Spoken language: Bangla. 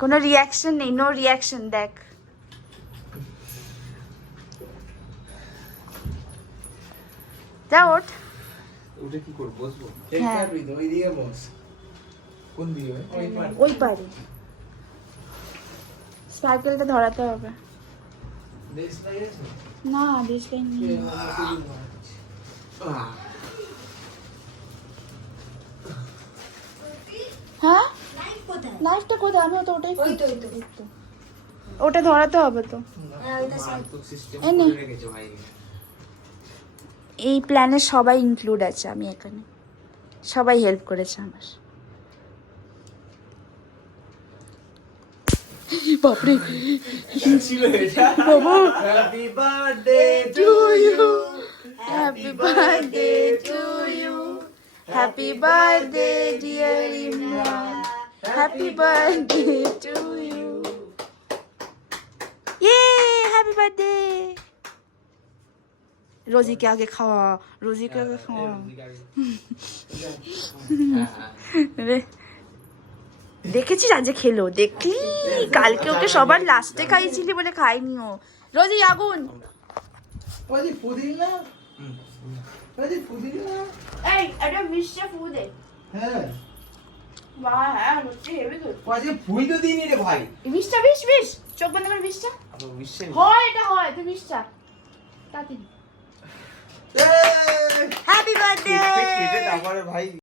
কোনো রিয়াকশন নেই, নো রিয়াকশন। দেখ যা ওঠ। উঠে কি করব? বসবো? হ্যাঁ ওই দিকে বস। কোন দিকে? ওই পারে স্পার্কেলটা ধরাতে হবে। দেশ নাই আছে? না বেশ নেই। হ্যাঁ নাইফটা কোথায়? আমি তো ওটাই তো ওটা ধরাতে হবে তো। এই নে। এই প্ল্যানে সবাই ইনক্লুড আছে, আমি এখানে সবাই হেল্প করেছে আমার। বাপরে বাবু। Happy birthday to you, happy birthday to you, happy birthday dear Imran, happy birthday to you. ये हैप्पी बर्थडे। रोजी के आगे खावा, रोजी के आगे खावा। রে দেখেছিস আজ খেলো? দেখলি কালকে ওকে সবার লাস্টে খাইয়েছিলি বলে খাইনি ও। রোজি আগুন। ওই পুদিনা। ওই পুদিনা। এই এটা মিষ্টি ফু দে। হ্যাঁ বাহ হ্যাঁ হচ্ছে হেভি গুড। ওই ফুই তো দিইনি রে ভাই। মিষ্টি বিশ বিশ চোখ বন্ধ করে মিষ্টি আবার বিশ্বে হয়, এটা হয় তুই মিষ্টি তাড়াতাড়ি। Happy birthday. কেটে তারপরে ভাই